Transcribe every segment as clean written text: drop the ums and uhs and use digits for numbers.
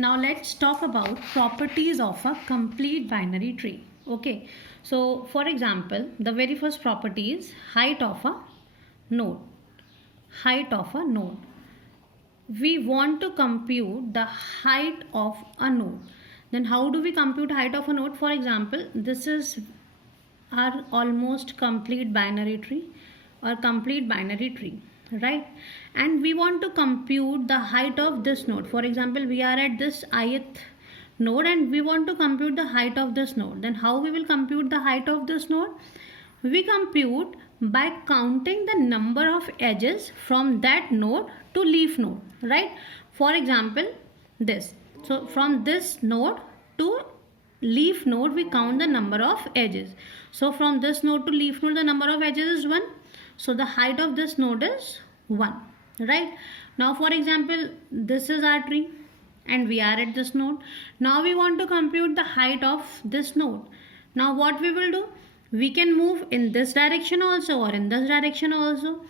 Now let's talk about properties of a complete binary tree. Okay, so for example, the very first property is height of a node. Height of a node. We want to compute the height of a node. Then how do we compute height of a node? For example, this is our almost complete binary tree or complete binary tree, right? And we want to compute the height of this node. For example, we are at this ith node and we want to compute the height of this node. Then how we will compute the height of this node? We compute by counting the number of edges from that node to leaf node, right? For example, this. So from this node to leaf node we count the number of edges. So from this node to leaf node the number of edges is 1. So the height of this node is 1, right? Now for example, this is our tree and we are at this node. Now we want to compute the height of this node. Now what we will do? We can move in this direction also or in this direction also.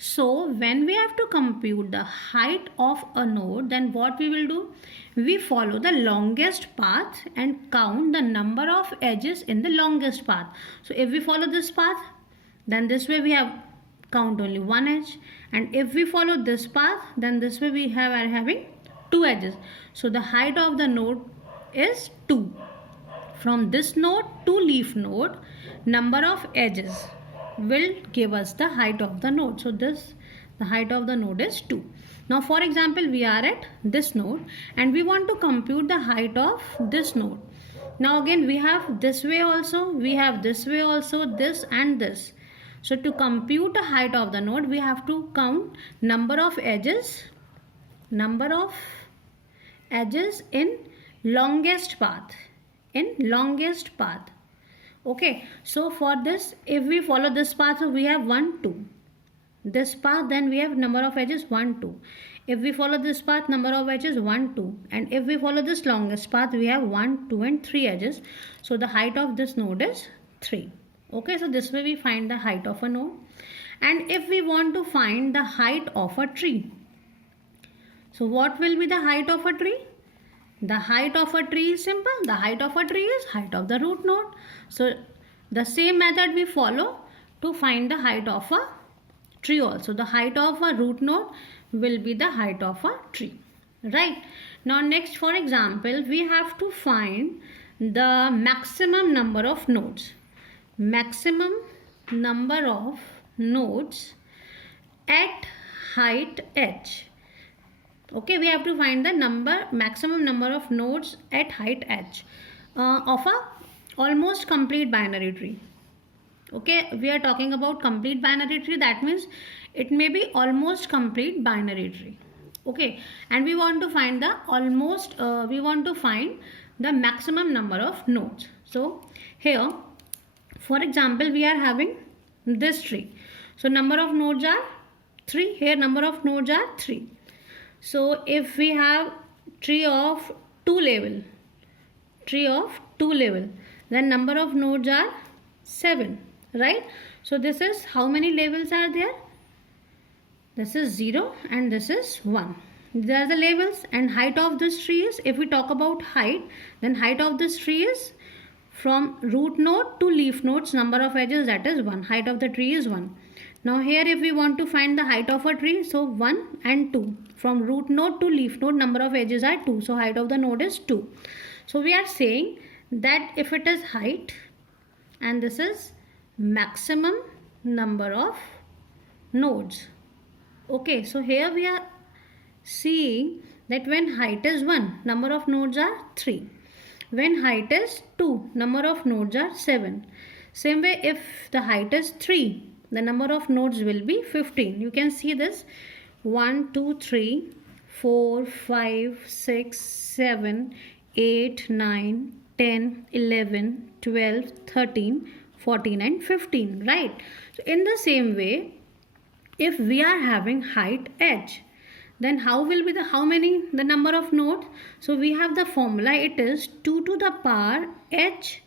So when we have to compute the height of a node, then what we will do? We follow the longest path and count the number of edges in the longest path. So if we follow this path, then this way we have count only one edge, and if we follow this path, then this way we are having two edges. So the height of the node is 2. From this node to leaf node, number of edges will give us the height of the node. So the height of the node is 2. Now for example, we are at this node and we want to compute the height of this node. Now again we have this way also, we have this way also, this and this. So to compute the height of the node, we have to count number of edges in longest path. Okay, so for this, if we follow this path, so we have 1, 2. This path, then we have number of edges 1, 2. If we follow this path, number of edges 1, 2. And if we follow this longest path, we have 1, 2 and 3 edges. So the height of this node is 3. Okay, so this way we find the height of a node. And if we want to find the height of a tree, so what will be the height of a tree? The height of a tree is simple. The height of a tree is height of the root node. So the same method we follow to find the height of a tree also. The height of a root node will be the height of a tree, right? Now next, for example, we have to find the maximum number of nodes. Maximum number of nodes at height h. Okay, we have to find the maximum number of nodes at height h of a almost complete binary tree. Okay, we are talking about complete binary tree. That means it may be almost complete binary tree. Okay, and we want to find the maximum number of nodes. So here, for example, we are having this tree. So number of nodes are 3. Here number of nodes are 3. So if we have tree of 2 level, then number of nodes are 7, right? So this is how many levels are there? This is 0 and this is 1. These are the levels, and height of this tree is, if we talk about height, then height of this tree is from root node to leaf nodes, number of edges, that is 1. Height of the tree is 1. Now here if we want to find the height of a tree, so 1 and 2. From root node to leaf node, number of edges are 2. So height of the node is 2. So we are saying that if it is height and this is maximum number of nodes. Okay, so here we are seeing that when height is 1, number of nodes are 3. When height is 2, number of nodes are 7. Same way, if the height is 3, the number of nodes will be 15. You can see this 1, 2, 3, 4, 5, 6, 7, 8, 9, 10, 11, 12, 13, 14 and 15, right? So in the same way, if we are having height h, then how will be the number of nodes? So we have the formula, it is 2 to the power h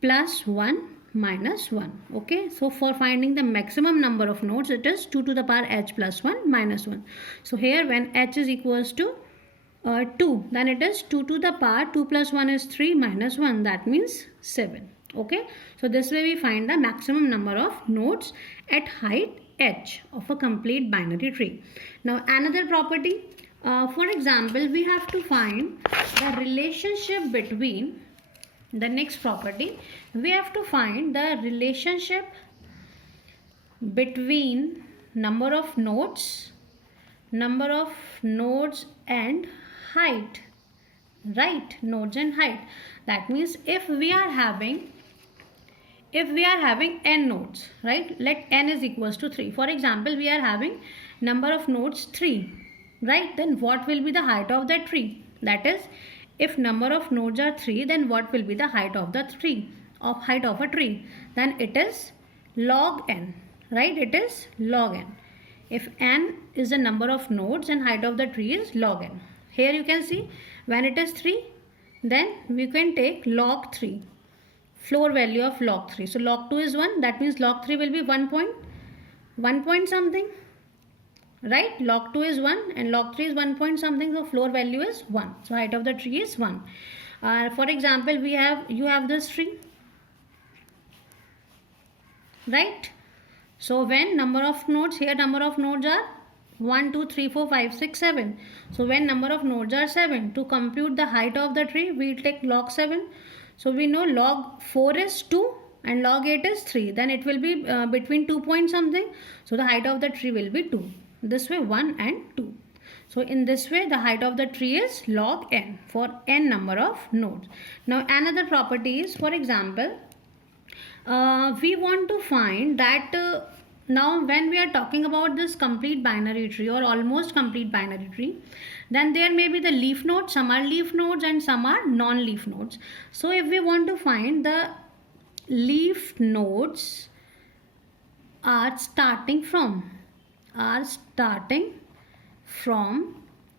plus 1 minus 1. Okay, so for finding the maximum number of nodes, it is 2 to the power h plus 1 minus 1. So here when h is equals to 2, then it is 2 to the power 2 plus 1 is 3 minus 1, that means 7. Okay, so this way we find the maximum number of nodes at height h of a complete binary tree. Now another property, for example, we have to find the relationship between the next property. We have to find the relationship between number of nodes and height, right? Nodes and height. That means if we are having n nodes, right? Let n is equals to 3. For example, we are having number of nodes 3, right? Then what will be the height of that tree? That is, if number of nodes are 3, then what will be the height of the tree, height of a tree? Then it is log n, right? It is log n. If n is the number of nodes and height of the tree is log n. Here you can see when it is 3, then we can take log 3, floor value of log 3. So log 2 is 1, that means log 3 will be 1 point something, right? Log 2 is 1 and log 3 is 1 point something, so floor value is 1. So height of the tree is 1. For example, you have this tree, right? So when number of nodes, here number of nodes are 1, 2, 3, 4, 5, 6, 7. So when number of nodes are 7, to compute the height of the tree, we take log 7. So we know log 4 is 2 and log 8 is 3. Then it will be between 2 point something. So the height of the tree will be 2. This way 1 and 2. So in this way the height of the tree is log n for n number of nodes. Now another property is, for example, we want to find that now when we are talking about this complete binary tree or almost complete binary tree, then there may be the leaf nodes. Some are leaf nodes and some are non-leaf nodes. So if we want to find the leaf nodes are starting from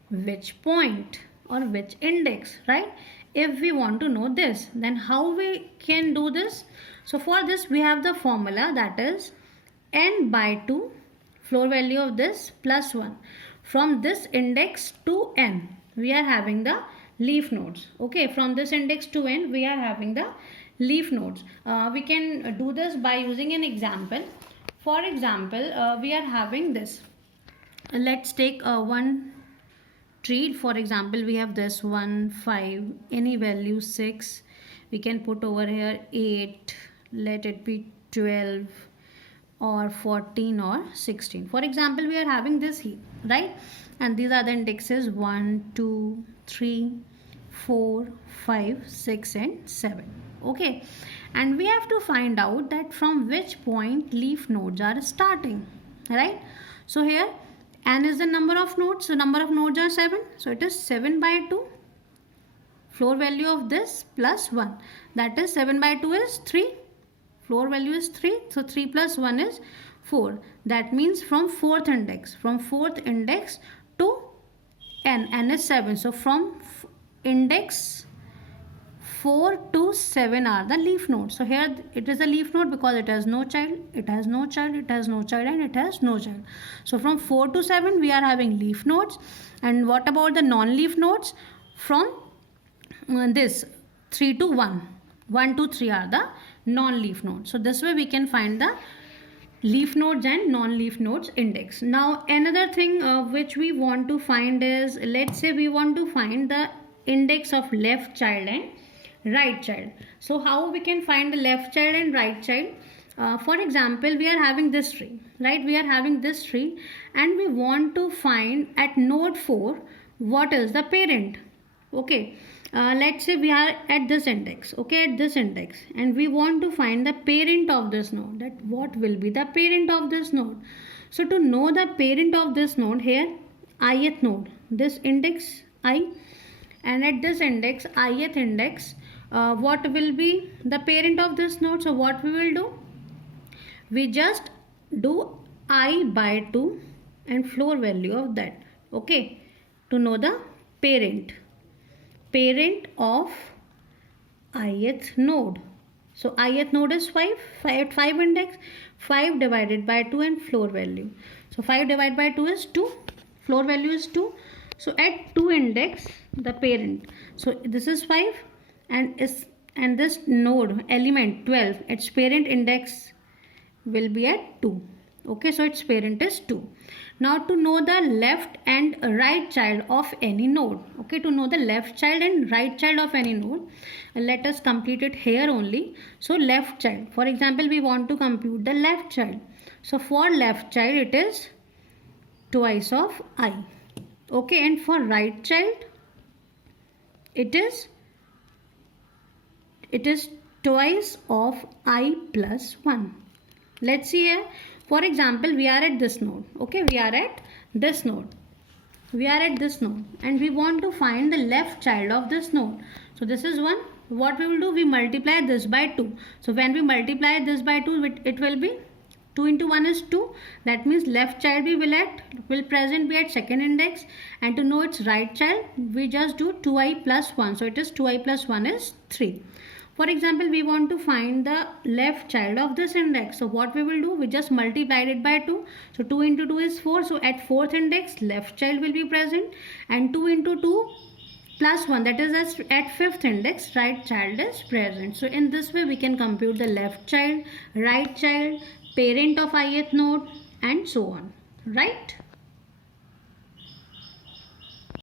which point or which index, right? If we want to know this, then how we can do this? So for this we have the formula, that is n by 2, floor value of this plus 1. From this index to n we are having the leaf nodes. Okay, from this index to n we are having the leaf nodes. We can do this by using an example. For example, we are having this. Let's take one tree. For example, we have this 1, 5, any value 6. We can put over here 8, let it be 12 or 14 or 16. For example, we are having this here, right? And these are the indexes 1, 2, 3, 4, 5, 6 and 7. Okay, and we have to find out that from which point leaf nodes are starting, right? So here n is the number of nodes, so number of nodes are 7, so it is 7 by 2, floor value of this plus 1, that is 7 by 2 is 3, floor value is 3, so 3 plus 1 is 4. That means from fourth index to n is 7. So from index 4 to 7 are the leaf nodes. So here it is a leaf node because it has no child, it has no child, it has no child and it has no child. So from 4 to 7 we are having leaf nodes. And what about the non-leaf nodes? From this 3 to 1, 1 to 3 are the non-leaf nodes. So this way we can find the leaf nodes and non-leaf nodes index. Now another thing which we want to find is, let's say we want to find the index of left child and right child. So how we can find the left child and right child? For example, we are having this tree, right? We are having this tree and we want to find at node 4 what is the parent. Okay, let's say we are at this index, okay, at this index, and we want to find the parent of this node, that what will be the parent of this node. So to know the parent of this node, here ith node, this index I, and at this index, ith index, what will be the parent of this node? So what we will do? We just do I by 2 and floor value of that, okay, to know the parent of ith node. So ith node is 5 index, 5 divided by 2 and floor value. So 5 divided by 2 is 2, floor value is 2. So at 2 index the parent, so this is 5 and this node element 12, its parent index will be at 2. Okay, so its parent is 2. Now to know the left and right child of any node, okay, to know the left child and right child of any node, let us complete it here only. So left child, for example, we want to compute the left child. So for left child it is twice of I. Okay, and for right child it is twice of I plus 1. Let's see here. For example, we are at this node. Okay, we are at this node. We are at this node and we want to find the left child of this node. So this is 1. What we will do? We multiply this by 2. So when we multiply this by 2, it will be 2 into 1 is 2. That means left child will present be at second index, and to know its right child we just do 2i plus 1. So it is 2i plus 1 is 3. For example, we want to find the left child of this index. So what we will do? We just multiplied it by 2. So 2 into 2 is 4. So at fourth index left child will be present, and 2 into 2 plus 1, that is at fifth index right child is present. So in this way we can compute the left child, right child, parent of ith node and so on, right?